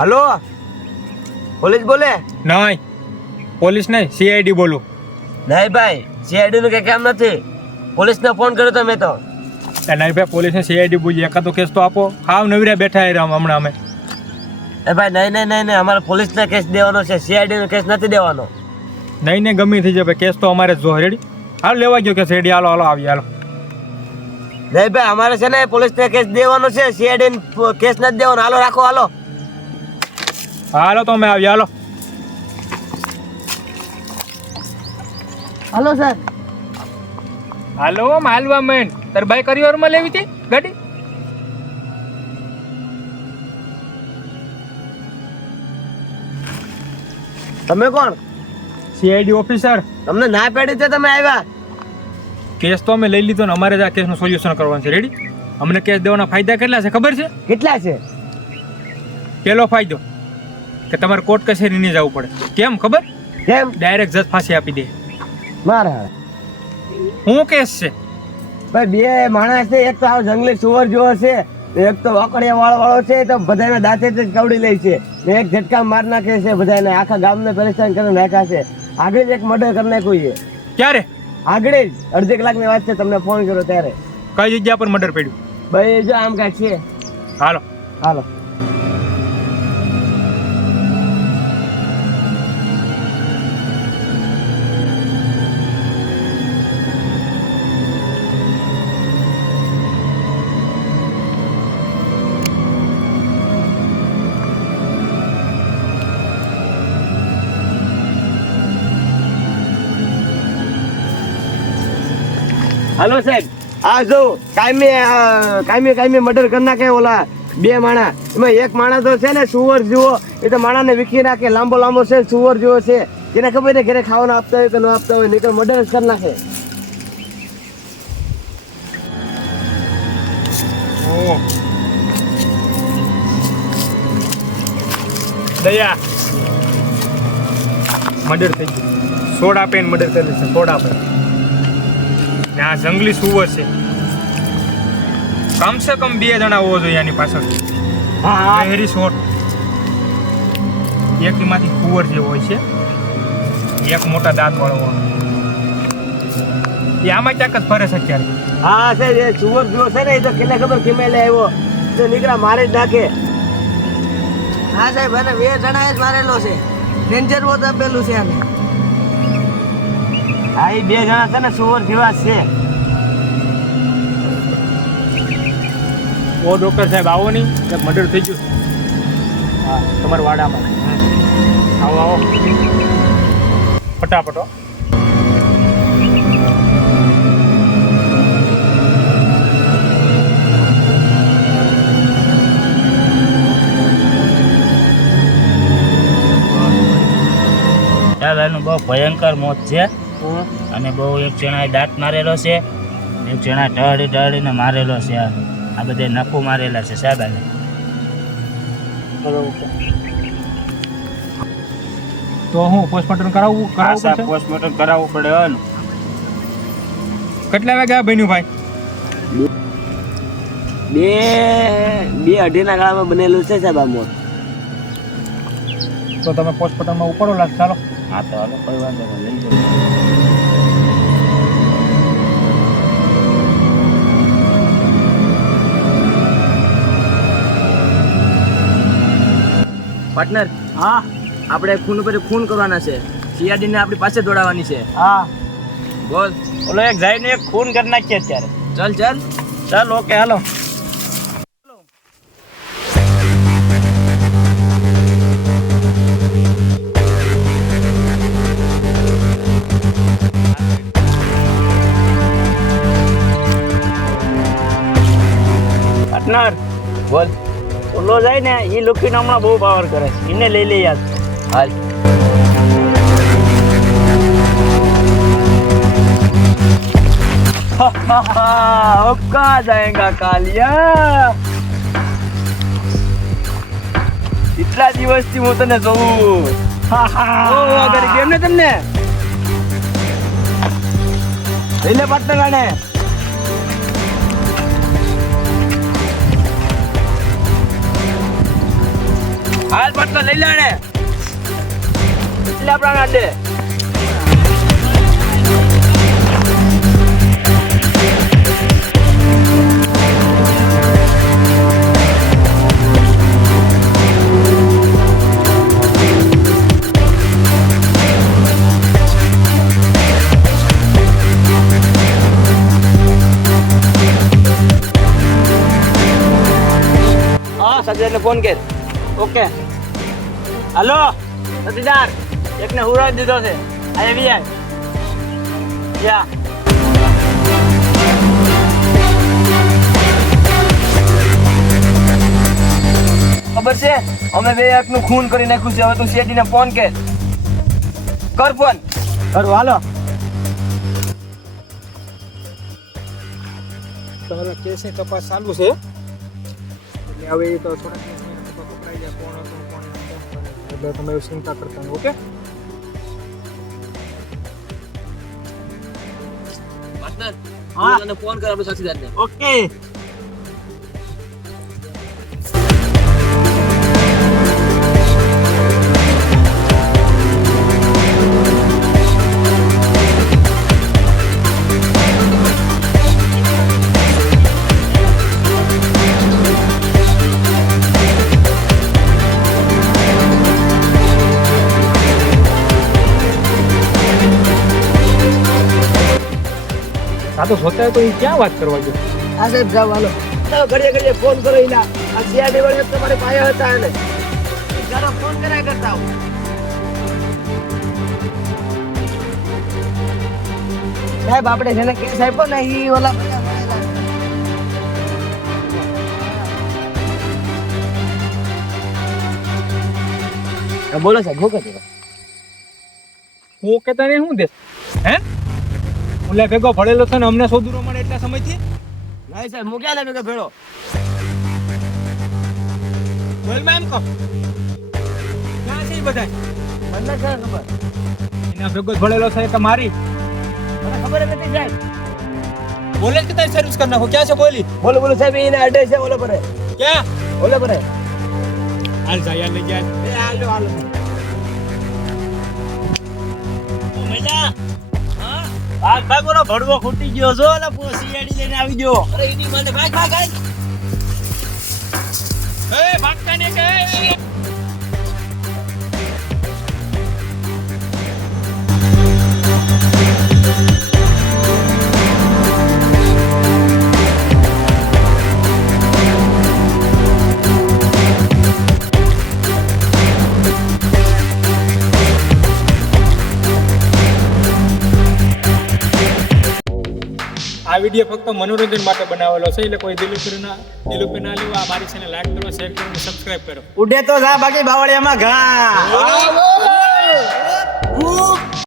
Hello police बोले? નહીં police નહીં, સીઆઈડી બોલું. नहीं भाई सीआईडी નું કે કામ નથી. પોલીસ ને ફોન કર્યો તો મેં તો. નહીં ભાઈ, પોલીસને સીઆઈડી બોલી એકાદો કેસ તો આપો. હાવ નવરા બેઠા હમણાં અમે. એ ભાઈ નહીં અમારે પોલીસ ને કેસ દેવાનો છે, સીઆઈડી નો કેસ નથી દેવાનો. નહીં ને ગમે થઈ જાય કેસ તો અમારે જો રેડી. હાલ લેવા ગયો કે રેડી, હાલો હાલો આવી હાલો. નહીં ભાઈ અમારે છે ને પોલીસ ને કેસ દેવાનો છે, સીઆઈડી કેસ નથી દેવાનો. હાલો રાખો હાલો. હાલો તો અમે આવી હાલો. Hello sir. હાલો હાલવા મેન તાર બાઈક કરિયરમાં લેવી હતી ગાડી. તમે કોણ? CID officer. તમને ના પાડી છે તમે આવ્યા? કેસ તો અમે લઈ લીધો ને અમારે જ આ કેસનું સોલ્યુશન કરવાનું છે. રેડી? અમને કેસ દેવાના ફાયદા કેટલા છે ખબર છે? કેટલા છે? પહેલો ફાયદો કે તમારે કોર્ટ કચેરી નહીં જવું પડે. કેમ ખબર? કેમ? ડાયરેક્ટ જજ ફાંસી આપી દે. મારા શું કેસ છે ભાઈ? બે માણસ છે, એક તો આવો જંગલી સુવર જેવો છે, એક તો વાકડિયા વાળો છે, તો બધાને દાંતે જ કવડી લે છે, ને એક ઝટકા માર નાખે છે, બધાને આખા ગામને પરેશાન કરીને નાખ્યા છે. આગળ જ એક મર્ડર કરી નાખ્યું છે. ક્યારે? આગળ જ અડધી કલાકની વાત છે, તમને ફોન કર્યો ત્યારે. કઈ જગ્યા પર મર્ડર પડ્યું? ભાઈ જો આમ કાંઈક છે. હાલો હાલો. હાલો સાહેબ, આ જો કાયમી મર્ડર કરી નાખે ઓલા બે માણા. એમાં એક માણા તો છે ને સુવર જેવો, એ તો માણાને વિખી નાખે. લાંબો છે, સુવર જેવો છે. એને ખબર ને ઘરે ખાવાનું આપતા હોય કે ન આપતા હોય, નહીં મર્ડર જ કરી નાખે. ઓ દયા મર્ડર થઈ ગયું. સોડા પેન મર્ડર કરેલું છે. સોડા પેન ને આ જંગલી સુવર છે. કમ સે કમ 2 જણા હોવો જોઈએ આની પાછળ. હા પહેરી શોટ એકમાંથી સુવર જે હોય છે, એક મોટા દાંત વાળો હોય. એ આમાં ક્યાંક જ ફરે છે અત્યારે. હા છે, એ સુવર જેવો છે ને, એ તો કેને ખબર કિમેલે આવ્યો તો નીકળા મારી જ નાખે. હા સાહેબ, અને 2 જણાએ જ મારેલો છે. ડેન્જર બહુ આપેલું છે આને. હા, એ 2 જણા છે ને સુવર જેવા જ છે. ઓ ડૉક્ટર સાહેબ આવો નહીં, એક મર્ડર થઈ ગયું. હા તમારા વાડામાં. આવો આવો ફટાફટ. એનું બહુ ભયંકર મોત છે, અને બહુ એક જણાએ દાંત મારેલો છે, એક જણા ઢળીને મારેલો છે. આ બધે નખો મારેલા છે સાહેબ. આને તો હું પોસ્ટમોર્ટમ કરાવવું પડશે? પોસ્ટમોર્ટમ કરાવવું પડે. કેટલા વાગે બન્યું ભાઈ? 2:30 ના ગાળામાં બનેલું છે સાહેબ આ મોત. તો તમે પોસ્ટમોર્ટમમાં ઉપડો લાગ. ચાલો. હા તો હાલો, કોઈ વાંધો નહીં, લઈ જાઓ. પાર્ટનર, હા આપણે ખૂન ઉપર ખૂન કરવાના છે. સીઆરડી ને આપણી પાસે દોડાવવાની છે. હા બોલ. ઓલો એક જઈને એક ખૂન કરી નાખીએ અત્યારે. ચાલ. ચાલ ઓકે હાલો. પાર્ટનર બોલ. ઓલો જાય ને એ લુકીને હમણાં બહુ પાવર કરે છે, એને લઈ લઈ યાદ. હાલ. अब कहाँ जाएगा कालिया? કેટલા દિવસથી હું તને જોઉં. અગર કેમ ને તમને લઈ લે પાર્ટનર આને. હાલ પટલો લઈ લે ને એટલે આપણા દે સજ્જનને ફોન કર. ઓકે હાલો સતીદાર એકને હુરાવી દીધો છે આ એવી યા ખબર છે અમે બે એકનું ખૂન કરી નાખ્યું છે. હવે તું શેઠીને ફોન કર ફોન કરું હાલો. તમારા કેસની તપાસ ચાલુ છે એટલે હવે એ તો થોડાક પકડાઈ જાય કોણ હતું કોણ નહોતું. એટલે તમે ચિંતા કરતા નહીં. ઓકે હા તને ફોન કર આપણે સાક્ષીદારને. ઓકે આ તો સોતા તો એ ક્યાં વાત કરવા ગયો? હા સાહેબ જાવ હાલો. ઘડીએ ઘડીએ ફોન કરો એના આ સીઆરડી વડે તમારે પાયા હતા એને જરા ફોન કર્યા કરતા આવો. સાહેબ આપણે જેને કેસ આપ્યો ને એ ઓલા બધા મળેલા છે. બોલો સાહેબ હું કહી હું કહેતા નહીં શું દે હે ઓલા ભેગો ભળેલો છે ને અમને સોદુરો મળે એટલા સમયથી નહીં સાહેબ હું ક્યાં લાવ્યો ભેળો બોલમાં એમ કહો ક્યાં છે એ બધા મને છે ખબર એના ભેગો જ ભળેલો છે કે મારી મને ખબર જ નથી સાહેબ. બોલે કે તારી સર્વિસ કરી નાખો ક્યાં છે બોલી બોલો બોલો સાહેબ એને અડે છે ઓલો પરે ક્યાં ઓલો પરે હાલ જા યાર લઈ જાય એ હાલો હાલો ભાગ ભાગોનો ભડવો ખૂટી ગયો છો એટલે પોસીયાડી લઈને આવી ગયો. અરે એની મને ભાગ ભાગ આય એ ભાગતા ને કે આ વિડીયો ફક્ત મનોરંજન માટે બનાવેલો છે એટલે કોઈ દિલુપર ના લેવા. આ મારી ચેનલ લાઈક કરો, શેર કરો અને સબસ્ક્રાઇબ કરો. ઉડે તો જા બાકી બાવળિયામાં ઘા